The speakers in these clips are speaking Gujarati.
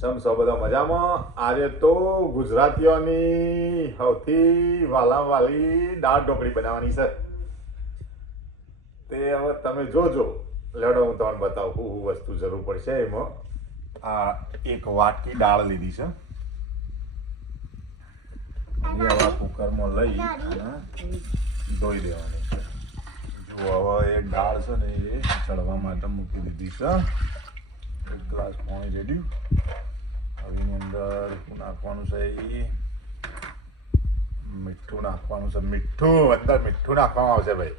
ચમ સૌ બધા મજામાં. આજે તો ગુજરાતીઓની સૌથી વાલી દાળ ઢોકળી બનાવવાની છે. તે હવે તમે જોજો. લેડો હું તમને બતાવું શું વસ્તુ જરૂર પડશે. એમાં આ એક વાટકી દાળ લીધી છે. એ હવે કુકરમાં લઈ અને ધોઈ દેવાની છે. જો હવે એ દાળ છે ને એ ચડવા માટે મૂકી દીધી છે. એક ગ્લાસ પાણી રેડ્યું. હવે એની અંદર નાખવાનું છે એ મીઠું નાખવાનું છે. મીઠું અંદર મીઠું નાખવામાં આવશે ભાઈ.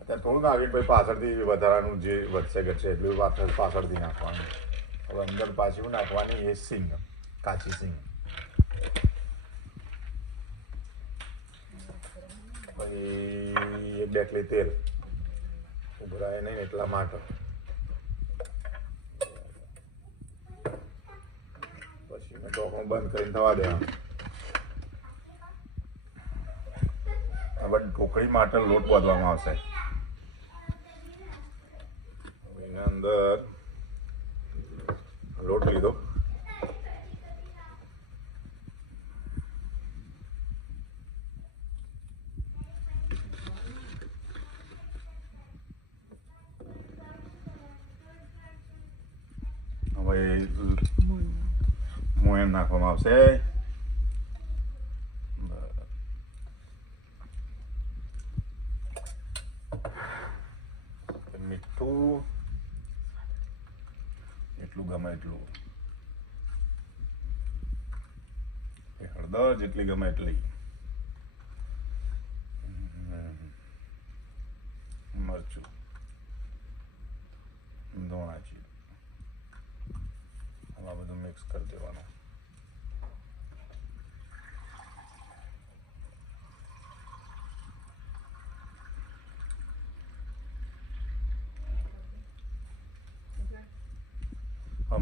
અત્યારે થોડું નાખીને ભાઈ પાછળથી વધારાનું જે વધશે ઘટશે એટલું પાછળથી નાખવાનું. હવે અંદર પાછી નાખવાની એ સિંગ, કાચી સિંગ. પછી 1 ડેકલી તેલ ઉભરાય નહીં એટલા માટે. પછી મેં ઢોકણું બંધ કરીને થવા દેવાનું. હવે ઢોકળી માટે લોટ બાંધવામાં આવશે. એના અંદર લોટ લીધો. હવે મોયણ નાખવામાં આવશે. મીઠું એટલું ગમે એટલું, હળદર જેટલી ગમે એટલી, મરચું, ધોણા જીરું, આ બધું મિક્સ કરી દેવાનું.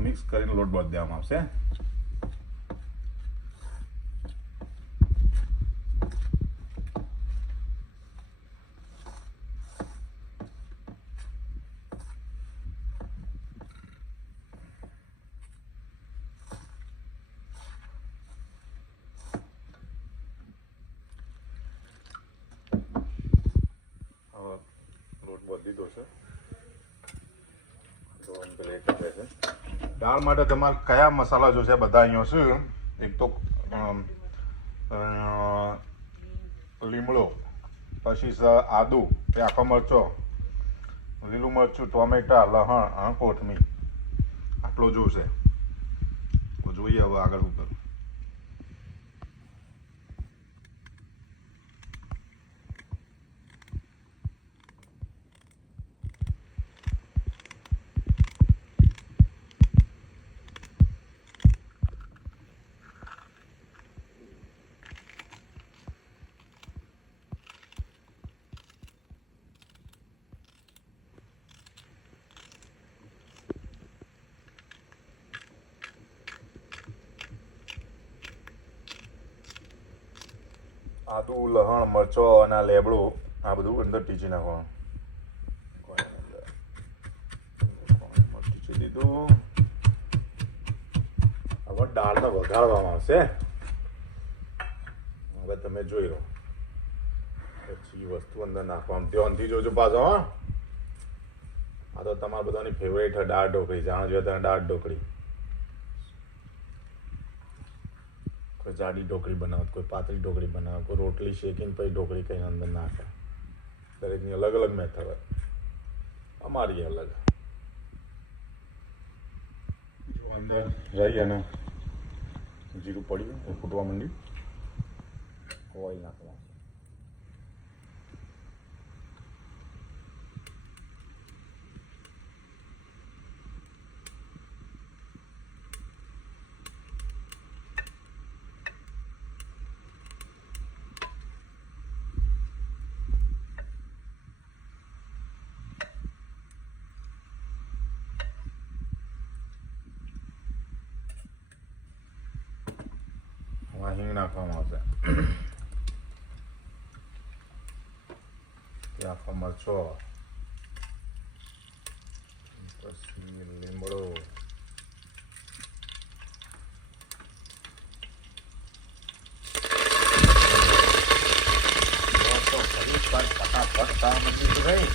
મિક્સ કરીને લોટ બાંધી દેવામાં આવશે. લોટ બાંધી દીધો છે. દાળ માટે તમારે કયા મસાલા જોશે બધા અહીંયા છે. એક તો લીમડો, પછી છે આદુ, આખો મરચો, લીલું મરચું, ટોમેટા, લસણ અને કોથમીર. આટલું જોશે. જોઈએ હવે આગળ શું કરું. આદુ, લસણ, મરચો અને લેબડું આ બધું અંદર ટીચી નાખવાનું. ટીચી દીધું. હવે દાળને વઘારવામાં આવશે. હવે તમે જોઈ લો. પછી વસ્તુ અંદર નાખવાનું ધ્યાનથી જોજો પાછો. હા, આ તો તમારા બધાની ફેવરેટ દાળ ઢોકળી. જાણો છો તમે દાળ ઢોકળી. કોઈ જાડી ઢોકળી બનાવો, કોઈ પાતળી ઢોકળી બનાવો, કોઈ રોટલી શેકીને પછી ઢોકળી કહીને અંદર નાખે. દરેકની અલગ અલગ મેથડ હોય. અમારી અલગ. અંદર રહી અને જીરું પડ્યું એ ફૂટવા માંડ્યું. ઓઇલ નાખવા. હિંગ નાખવામાં આવશે. આખો મરચો, પછી લીમડો, ફટાફટ કામ મંદિર તો ભાઈ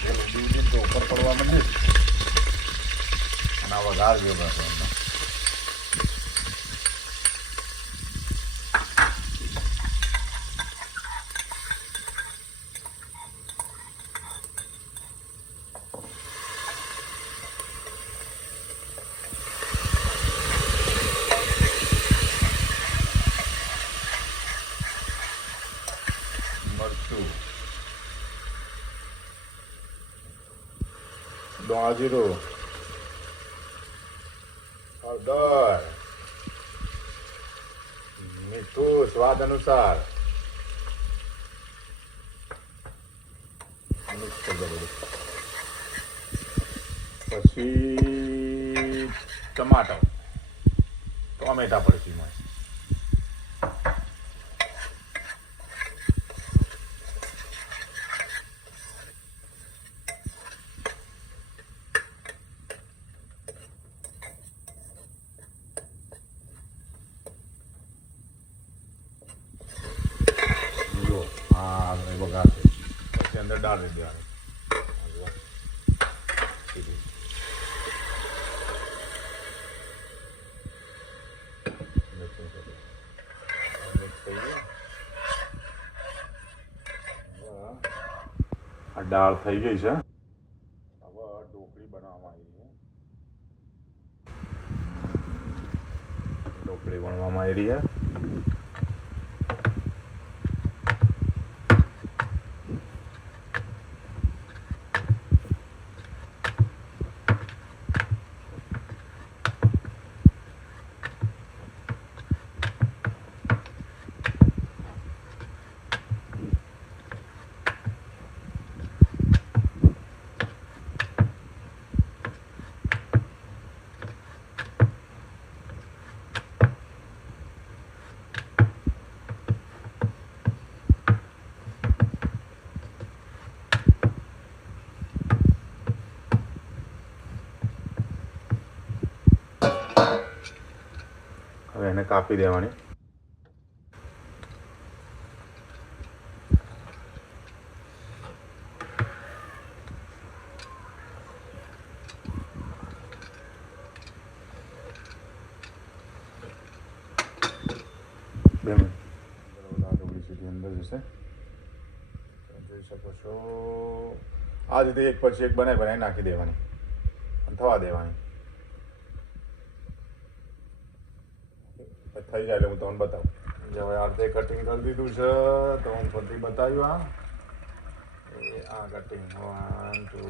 તેલ ઉડી તો ઉપર પડવા મંદિર અને આ વઘાર ગયો બસ એમને. મરચું, દોણા જીરું, હળદર, મીઠું સ્વાદ અનુસાર. મિક્સ કરી દો બધું. પછી ટોમેટા પડશે એમાં. વઘાર છે પછી અંદર દાળ રેડી આવે. આ દાળ થઈ ગઈ છે. હવે ઢોકળી બનાવવામાં આવી છે. ઢોકળી બનાવવામાં આવી છે. હવે એને કાપી દેવાની. બે મિનિટ ઢોકળી સુધી અંદર જશે. જોઈ શકો છો આ રીતે એક પછી એક બનાવી નાખી દેવાની અને થવા દેવાની. થઈ જાય એટલે હું તમને બતાવું. હવે આ રીતે કટિંગ કરી દીધું છે તો હું ફરીથી બતાવ્યું. આ કટિંગ 1 2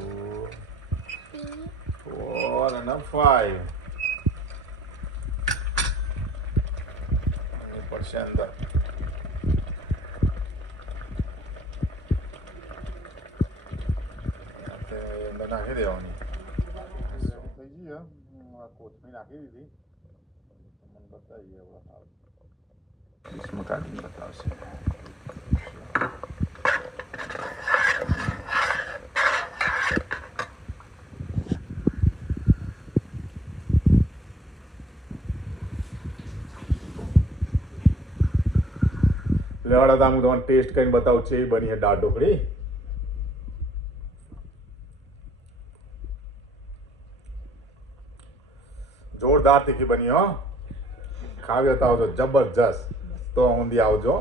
4 અને 5 પડશે અંદર. અંદર નાખી દેવાની. થઈ ગઈ કોથમીર નાખી દીધી. બતાવીએ હવે કાઢીને બતાવશે. લેવાડા હું તમને ટેસ્ટ કરીને બતાવું છે. એ બની છે દાળ ઢોકળી. જોરદાર તીખી બની હો. ખાવી હતા આવજો જબરજસ્ત. તો ઊંધી આવજો.